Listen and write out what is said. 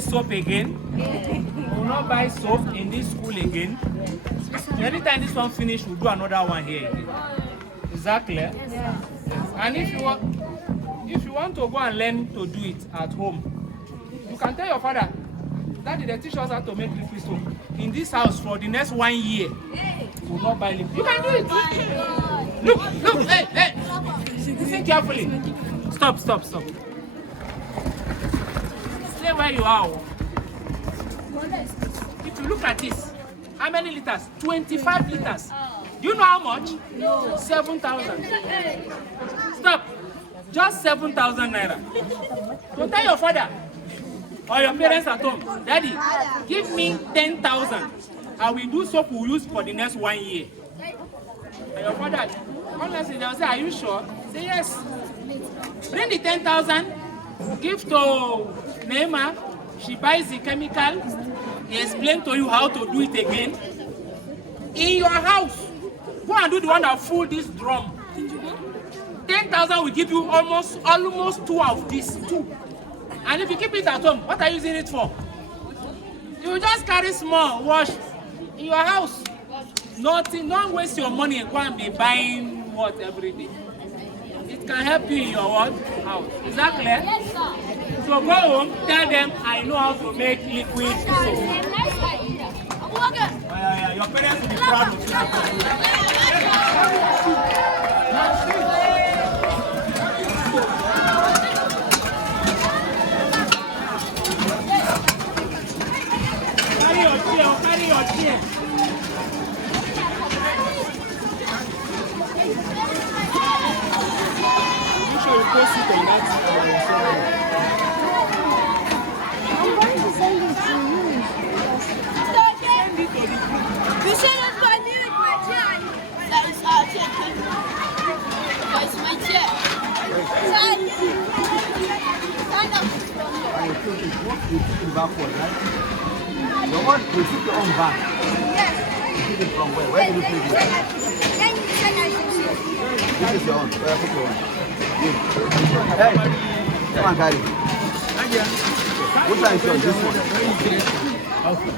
this soap again. We will not buy soap in this school again. Anytime this one finish, we'll do another one here again. Is that clear? Yes. And if you want to go and learn to do it at home, you can tell your father, Daddy, they teach us how to make liquid soap. In this house for the next 1 year, we'll not buy liquid. You can do it. Look, hey. Listen carefully. Stop. Stay where you are. If you look at this, how many liters? 25 liters. Do you know how much? No. 7,000. Stop. Just 7,000 naira. So tell your father or your parents at home, Daddy, give me 10,000. I will do soap we'll use for the next 1 year. And your father, honestly, they'll say, are you sure? Say yes. Bring the 10,000, give to Neema. She buys the chemical. He explains to you how to do it again. In your house, go and do the one that fill this drum. 10,000 will give you almost 2 of this, 2. And if you keep it at home, what are you using it for? You just carry small, wash in your house. Nothing, don't waste your money and go and be buying what every day. It can help you in your what? House. Is that clear? Yes, sir. So go home, tell them I know how to make liquid soap. Yeah, your parents will be proud of you. Carry your chair. You should go sit on that. I'm going to send it to you. You said it's my new chair. That is our chair. That's my chair. Stand up. You took it backward, right? Your one, you took your own back. Yes. You took it from where? Where did you put it? Then you said I should see. This is your own. Where put your own? Hey, come on, carry. Which one is yours? This one. Okay.